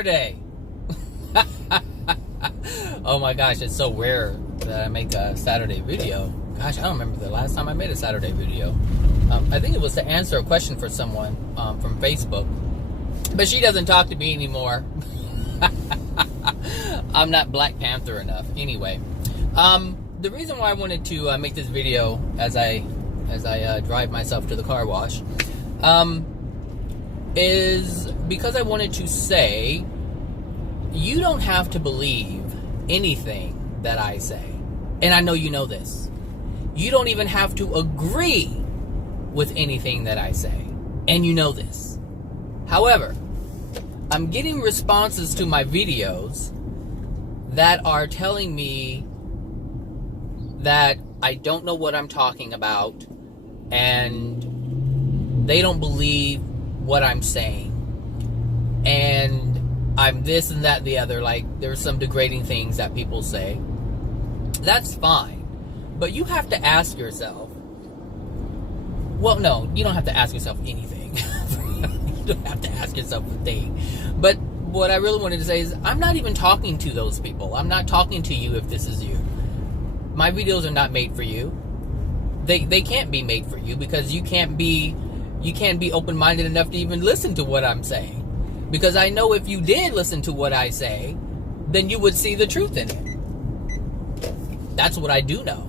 Saturday. Oh my gosh, it's so rare that I make a Saturday video. Gosh, I don't remember the last time I made a Saturday video. I think it was to answer a question for someone from Facebook. But she doesn't talk to me anymore. I'm not Black Panther enough. Anyway, the reason why I wanted to make this video as I drive myself to the car wash is because I wanted to say you don't have to believe anything that I say. And I know you know this. You don't even have to agree with anything that I say. And you know this. However, I'm getting responses to my videos that are telling me that I don't know what I'm talking about and they don't believe what I'm saying. And I'm this and that, the other. Like, there's some degrading things that people say. That's fine. But you have to ask yourself. Well, no, you don't have to ask yourself anything. You don't have to ask yourself a thing. But what I really wanted to say is I'm not even talking to those people. I'm not talking to you if this is you. My videos are not made for you. They can't be made for you because you can't be open-minded enough to even listen to what I'm saying. Because I know if you did listen to what I say, then you would see the truth in it. That's what I do know.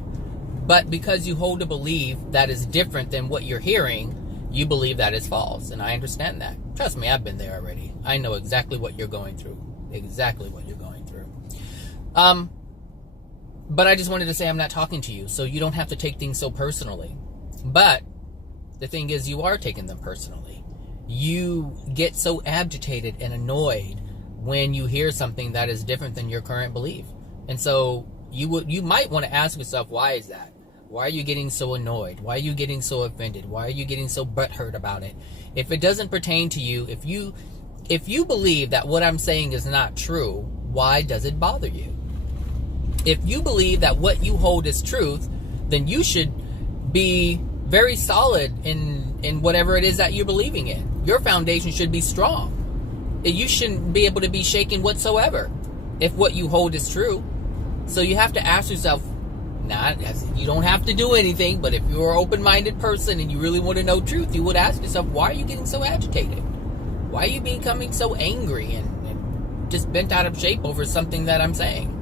But because you hold a belief that is different than what you're hearing, you believe that is false. And I understand that. Trust me, I've been there already. I know exactly what you're going through. Exactly what you're going through. But I just wanted to say I'm not talking to you, so you don't have to take things so personally. But the thing is, you are taking them personally. You get so agitated and annoyed when you hear something that is different than your current belief. And so you might want to ask yourself, why is that? Why are you getting so annoyed? Why are you getting so offended? Why are you getting so butthurt about it? If it doesn't pertain to you, if you believe that what I'm saying is not true, why does it bother you? If you believe that what you hold is truth, then you should be very solid in whatever it is that you're believing in. Your foundation should be strong. You shouldn't be able to be shaken whatsoever if what you hold is true. So you have to ask yourself, you don't have to do anything, but if you're an open-minded person and you really want to know truth, you would ask yourself, why are you getting so agitated? Why are you becoming so angry and just bent out of shape over something that I'm saying?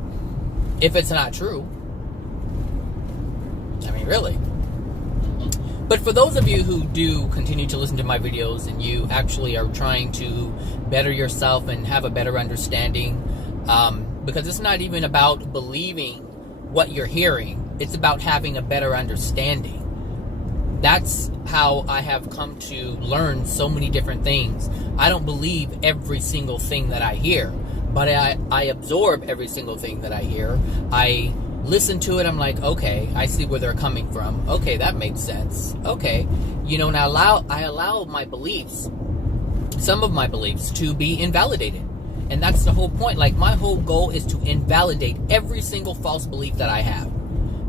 If it's not true. I mean, really. But for those of you who do continue to listen to my videos and you actually are trying to better yourself and have a better understanding, because it's not even about believing what you're hearing, it's about having a better understanding. That's how I have come to learn so many different things. I don't believe every single thing that I hear, but I absorb every single thing that I hear. I listen to it, I'm like, okay, I see where they're coming from. Okay, that makes sense. Okay, and I allow my beliefs, some of my beliefs, to be invalidated. And that's the whole point. Like, my whole goal is to invalidate every single false belief that I have.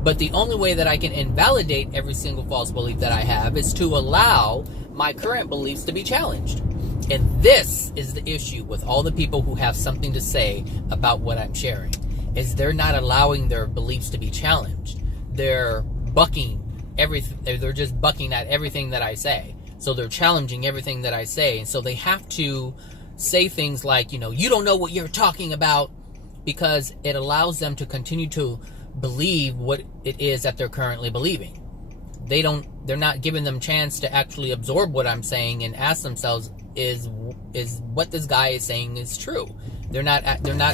But the only way that I can invalidate every single false belief that I have is to allow my current beliefs to be challenged. And this is the issue with all the people who have something to say about what I'm sharing, is they're not allowing their beliefs to be challenged. They're bucking everything. They're just bucking at everything that I say. So they're challenging everything that I say. And so they have to say things like, you don't know what you're talking about, because it allows them to continue to believe what it is that they're currently believing. They're not giving them chance to actually absorb what I'm saying and ask themselves, is what this guy is saying is true? They're not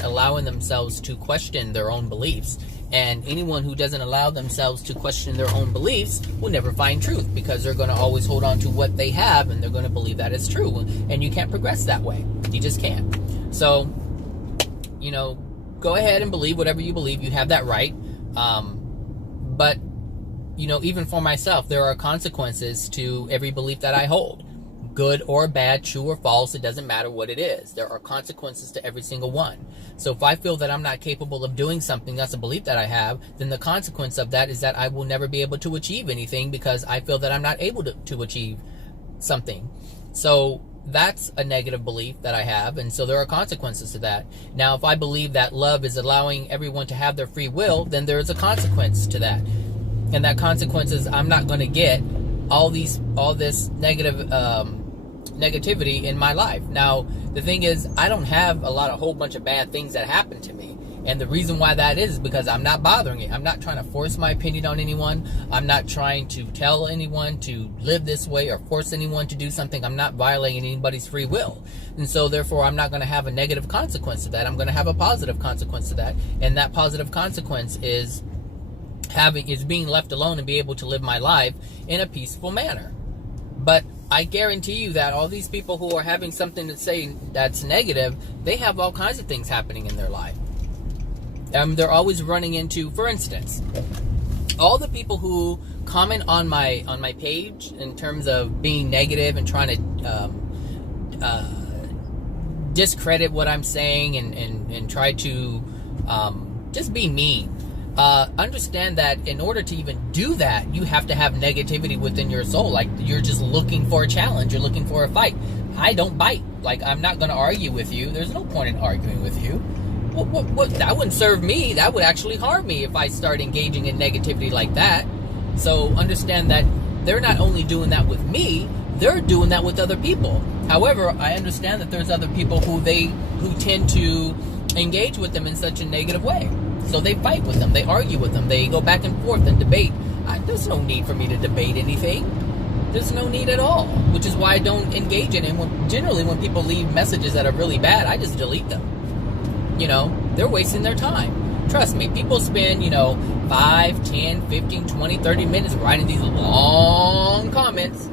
allowing themselves to question their own beliefs. And anyone who doesn't allow themselves to question their own beliefs will never find truth, because they're going to always hold on to what they have and they're going to believe that it's true. And you can't progress that way. You just can't. So, go ahead and believe whatever you believe. You have that right. But, even for myself, there are consequences to every belief that I hold. Good or bad, true or false, it doesn't matter what it is. There are consequences to every single one. So if I feel that I'm not capable of doing something, that's a belief that I have, then the consequence of that is that I will never be able to achieve anything, because I feel that I'm not able to achieve something. So that's a negative belief that I have, and so there are consequences to that. Now, if I believe that love is allowing everyone to have their free will, then there is a consequence to that. And that consequence is I'm not going to get all this negativity in my life. Now, the thing is, I don't have a whole bunch of bad things that happen to me. And the reason why that is because I'm not bothering it. I'm not trying to force my opinion on anyone. I'm not trying to tell anyone to live this way or force anyone to do something. I'm not violating anybody's free will. And so therefore, I'm not going to have a negative consequence to that. I'm going to have a positive consequence to that. And that positive consequence is being left alone and be able to live my life in a peaceful manner. But I guarantee you that all these people who are having something to say that's negative, they have all kinds of things happening in their life. They're always running into, for instance, all the people who comment on my page in terms of being negative and trying to discredit what I'm saying and try to just be mean. Understand that in order to even do that, you have to have negativity within your soul. Like, you're just looking for a challenge. You're looking for a fight. I don't bite. Like, I'm not going to argue with you. There's no point in arguing with you. What? That wouldn't serve me. That would actually harm me if I start engaging in negativity like that. So understand that they're not only doing that with me, they're doing that with other people. However, I understand that there's other people who tend to engage with them in such a negative way. So they fight with them, they argue with them, they go back and forth and debate. There's no need for me to debate anything. There's no need at all, which is why I don't engage in it. Generally, when people leave messages that are really bad, I just delete them. They're wasting their time. Trust me, people spend, 5, 10, 15, 20, 30 minutes writing these long comments,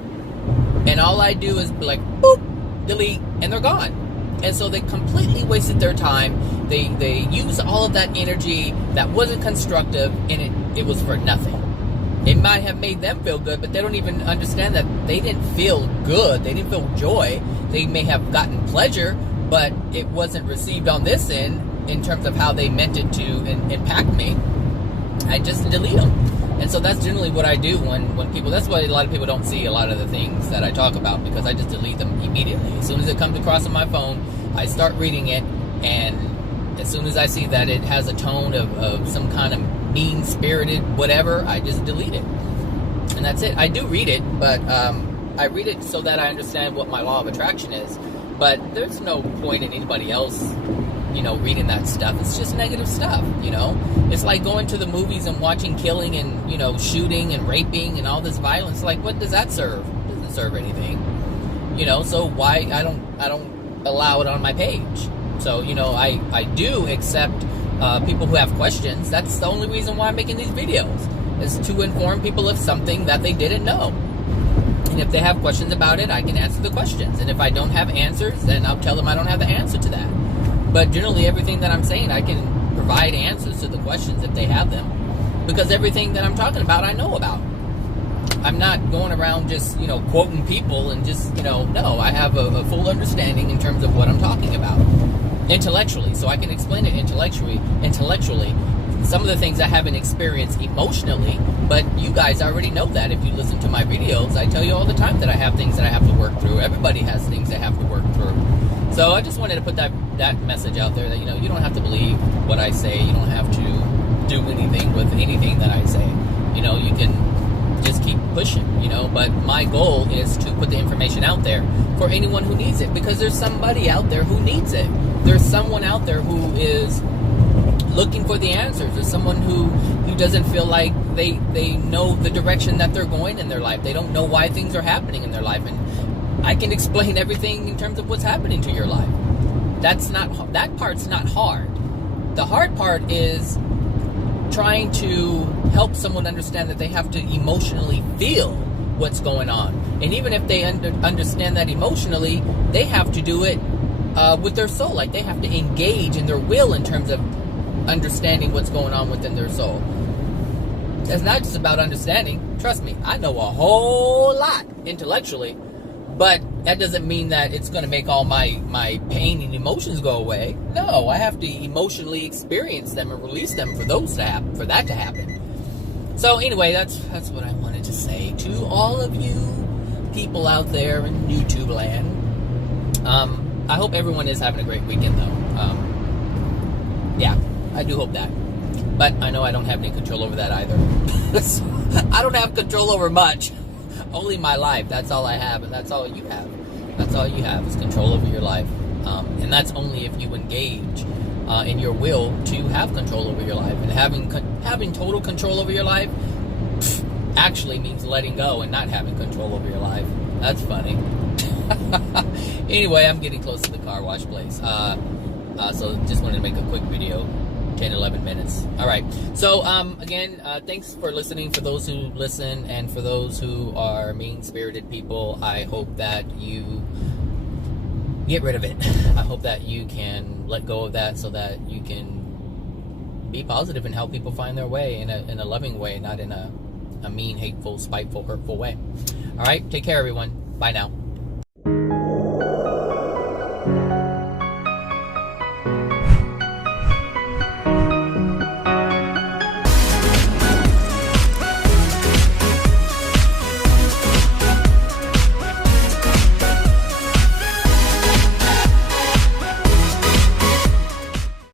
and all I do is be like, boop, delete, and they're gone. And so they completely wasted their time. They used all of that energy that wasn't constructive, and it was for nothing. It might have made them feel good, but they don't even understand that they didn't feel good. They didn't feel joy. They may have gotten pleasure, but it wasn't received on this end in terms of how they meant it to impact me. I just delete them. And so that's generally what I do when people, that's why a lot of people don't see a lot of the things that I talk about, because I just delete them immediately. As soon as it comes across on my phone, I start reading it, and as soon as I see that it has a tone of some kind of mean-spirited whatever, I just delete it. And that's it. I do read it, but I read it so that I understand what my law of attraction is. But there's no point in anybody else, reading that stuff. It's just negative stuff, It's like going to the movies and watching killing and, shooting and raping and all this violence. Like, what does that serve? It doesn't serve anything. So why I don't allow it on my page. So, I do accept people who have questions. That's the only reason why I'm making these videos, is to inform people of something that they didn't know. And if they have questions about it, I can answer the questions. And if I don't have answers, then I'll tell them I don't have the answer to that. But generally, everything that I'm saying, I can provide answers to the questions if they have them. Because everything that I'm talking about, I know about. I'm not going around just, quoting people and just, no. I have a full understanding in terms of what I'm talking about. Intellectually. So I can explain it intellectually. Some of the things I haven't experienced emotionally, but you guys already know that. If you listen to my videos, I tell you all the time that I have things that I have to work through. Everybody has things they have to work through. So I just wanted to put that message out there that, you don't have to believe what I say. You don't have to do anything with anything that I say. You can just keep pushing, But my goal is to put the information out there for anyone who needs it, because there's somebody out there who needs it. There's someone out there who is looking for the answers. There's someone who doesn't feel like they know the direction that they're going in their life. They don't know why things are happening in their life. And I can explain everything in terms of what's happening to your life. That part's not hard. The hard part is trying to help someone understand that they have to emotionally feel what's going on. And even if they understand that emotionally, they have to do it with their soul. Like, they have to engage in their will in terms of understanding what's going on within their soul. It's not just about understanding. Trust me, I know a whole lot intellectually, but that doesn't mean that it's going to make all my pain and emotions go away. No, I have to emotionally experience them and release them for that to happen. So anyway, that's what I wanted to say to all of you people out there in YouTube land. I hope everyone is having a great weekend, though. Yeah, I do hope that. But I know I don't have any control over that either. I don't have control over much. Only my life. That's all I have, and that's all you have. That's all you have is control over your life. And that's only if you engage in your will to have control over your life. And having total control over your life actually means letting go and not having control over your life. That's funny. Anyway, I'm getting close to the car wash place. So just wanted to make a quick video. 10-11 minutes. All right. So again, thanks for listening. For those who listen and for those who are mean-spirited people, I hope that you get rid of it. I hope that you can let go of that so that you can be positive and help people find their way in a loving way, not in a mean, hateful, spiteful, hurtful way. All right. Take care, everyone. Bye now.